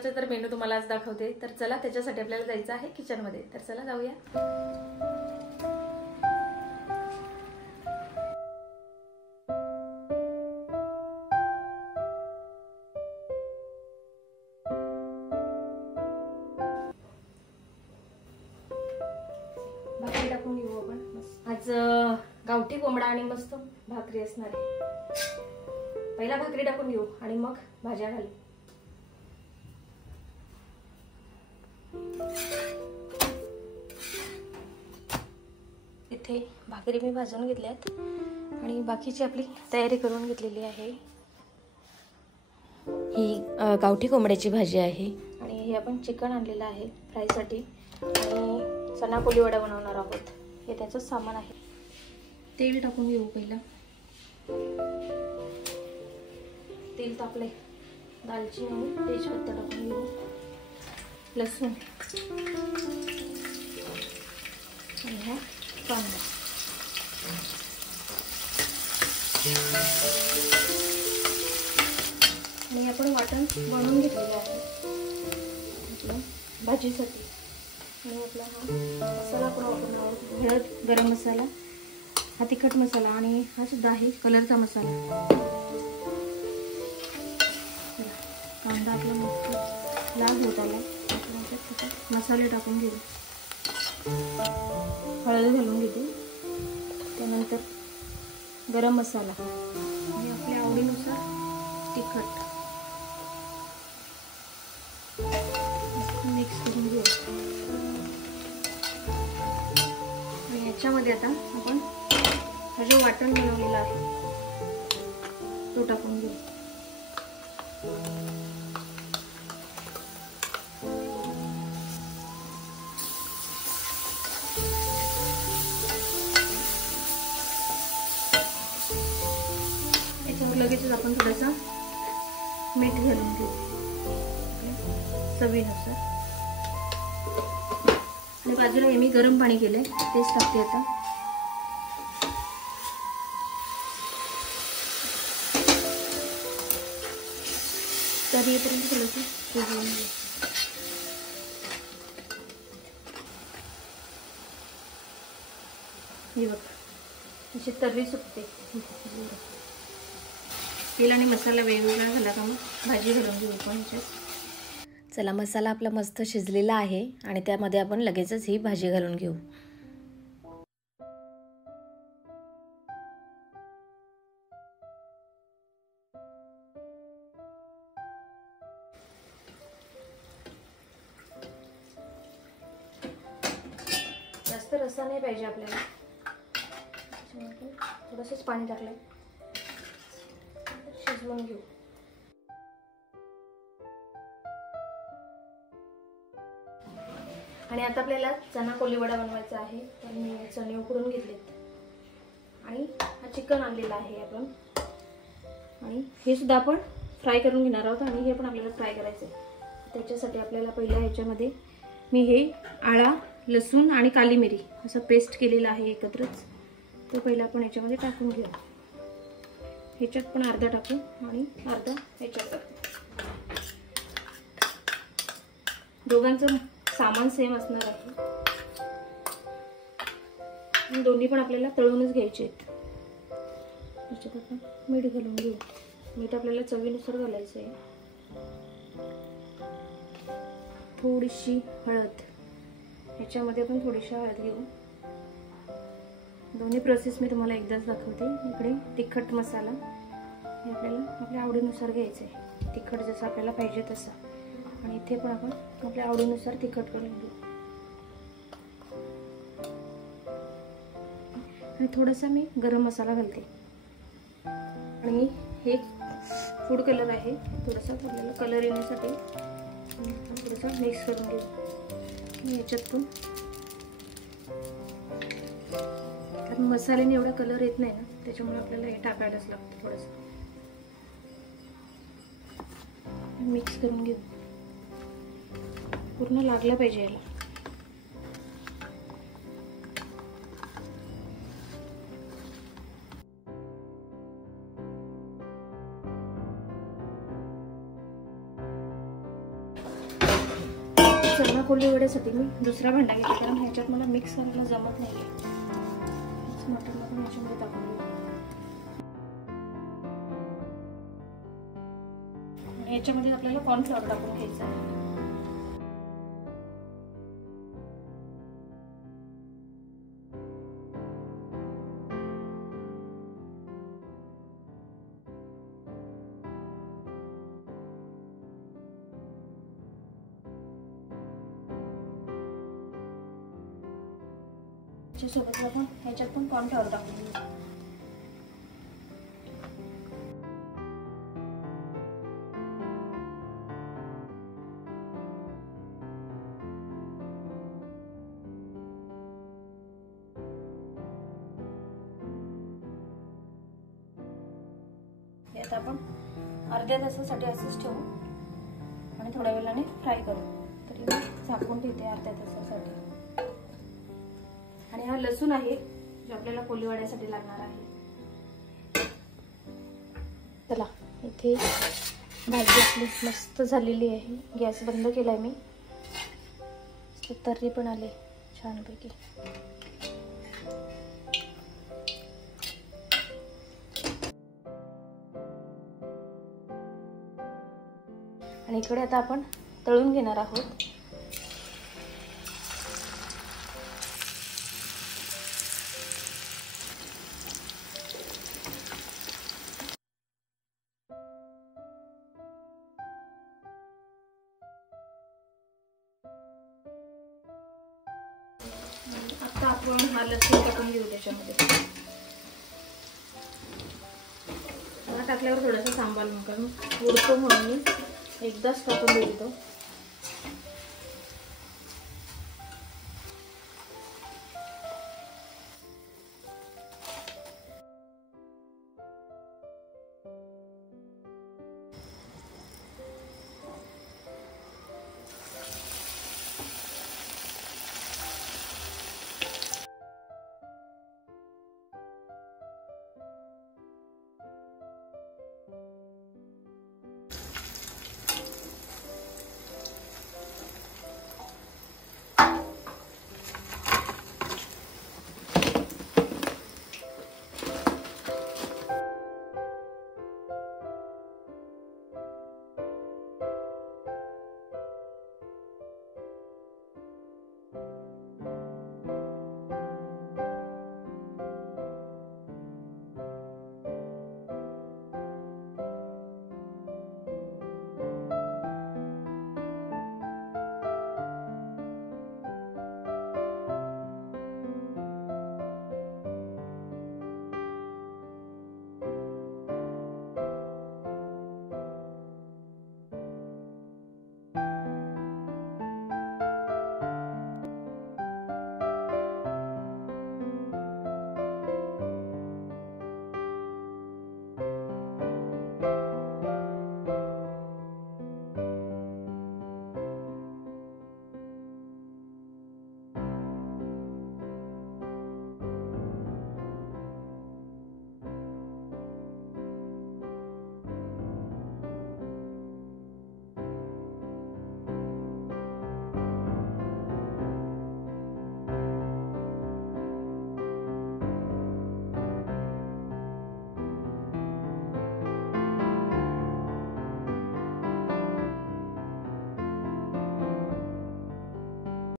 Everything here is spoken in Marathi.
महत्त्वाचा तर मेनू तुम्हाला आज दाखवते. तर चला, त्याच्यासाठी आपल्याला जायचं आहे किचनमध्ये. तर चला जाऊया. भाकरी टाकून घेऊ आपण. आज गावठी कोंबडा आणि मस्त भाकरी असणार आहे. पहिला भाकरी टाकून घेऊ आणि मग भाज्या घालू. इथे भाकरी मी भाजून घेतल्यात आणि बाकीची आपली तयारी करून घेतलेली आहे. ही गावठी कोंबड्याची भाजी आहे आणि हे आपण चिकन आणलेलं आहे फ्रायसाठी आणि चना कोली वडा बनवणार आहोत. हे त्याचं सामान आहे. तेल टाकून घेऊ. पहिला तेल तापले, दालचिनी आणि तेजपत्ता टाकून घेऊ, लसूण आणि हा कांदा. आणि आपण वाटण बनवून घेतलेलं आहे आपलं भाजीसाठी. आणि आपला हा मसाला पण वापरणार आहोत. हळद, गरम मसाला, हा तिखट मसाला आणि हा सुद्धा आहे कलरचा मसाला. कांदा आपला मस्त लाल होत आला. मसाले टाकून घेऊ. हळद घालून घेतो, त्यानंतर गरम मसाला आणि आपल्या आवडीनुसार तिखट मिक्स करून घेऊ. आणि याच्यामध्ये आता आपण हा जो वाटण बनवलेला आहे तो टाकून घेऊ. याच्यावर लगेचच आपण थोडासा मीठ घालून घेऊ चवीनुसार. आणि बाजूला हे मी गरम पाणी केलंय, तेच टाकते आता. तर येईपर्यंत थोडंसं शिजवून घेऊ. हे बघ अशी तर्री सुटते. तेल आणि मसाला वेगवेगळा झाला का मग भाजी घालून घेऊ आपण ह्याच्यात. चला, मसाला आपला मस्त शिजलेला आहे आणि त्यामध्ये आपण लगेचच ही भाजी घालून घेऊ. जास्त रस्सा नाही पाहिजे आपल्याला, थोडंसंच पाणी टाकलंय. शिजवून घेऊ. आणि आता आपल्याला चना कोली वडा बनवायचा आहे. तर मी चणे उकडून घेतलेत आणि हा चिकन आणलेला आहे आपण. आणि हे सुद्धा आपण फ्राय करून घेणार आहोत आणि हे पण आपल्याला फ्राय करायचं आहे. त्याच्यासाठी आपल्याला पहिला ह्याच्यामध्ये मी हे आळा, लसूण आणि काली मिरी असं पेस्ट केलेलं आहे एकत्रच. तर पहिला आपण ह्याच्यामध्ये टाकून घेऊ. ह्याच्यात पण अर्धा टाकू आणि अर्धा ह्याच्यात टाकू. दोघांचं सामान सेम असणार आहे. दोन्ही पण आपल्याला तळूनच घ्यायचे आहेत. ह्याच्यात आपण मीठ घालून घेऊ. मीठ आपल्याला चवीनुसार घालायचं आहे. थोडीशी हळद, ह्याच्यामध्ये पण थोडीशी हळद घेऊ. दोन्ही प्रोसेस मी तुम्हाला एकदाच दाखवते. इकडे तिखट मसाला हे आपल्याला आपल्या आवडीनुसार घ्यायचं आहे, तिखट जसं आपल्याला पाहिजे तसं. आणि इथे पण आपण आपल्या आवडीनुसार तिखट करून घेऊ. आणि थोडासा मी गरम मसाला घालते. आणि हे फूड कलर आहे, थोडासा आपल्याला कलर येण्यासाठी थोडंसं मिक्स करून घेऊ. याच्यात पण कारण मसाल्याने एवढा कलर येत नाही ना, त्याच्यामुळे आपल्याला हे टाकायलाच लागतं. थोडंसं मिक्स करून घेऊ. पूर्ण लागलं पाहिजे याला. कोल्हे वड्यासाठी मी दुसरा भांडा घेते, कारण ह्याच्यात मला मिक्स करायला जमत नाही. मटन मधून ह्याच्यामध्ये टाकून घेऊ. आणि याच्यामध्ये आपल्याला कॉर्नफ्लॉवर टाकून घ्यायचं आहे. सोबत आपण ह्याच्यात पण कॉर्नफ्लॉवर टाकून घेऊ. यात आपण अर्ध्या तासासाठी असंच ठेवू आणि थोड्या वेळाने फ्राय करू. तरी मी झाकून ठेवते अर्ध्या तासासाठी. आणि हा लसूण आहे जो आपल्याला कोल्हे वड्यासाठी लागणार आहे. चला, इथे भाजी आपली मस्त झालेली आहे. गॅस बंद केलाय मी. तर्री पण आले छानपैकी. आणि इकडे आता आपण तळून घेणार आहोत. आता आपण हा लसूण टाकून घेऊ त्याच्यामध्ये. हा टाकल्यावर थोडासा सांभाळून, कारण उडतो म्हणून मी एकदाच टाकून देतो.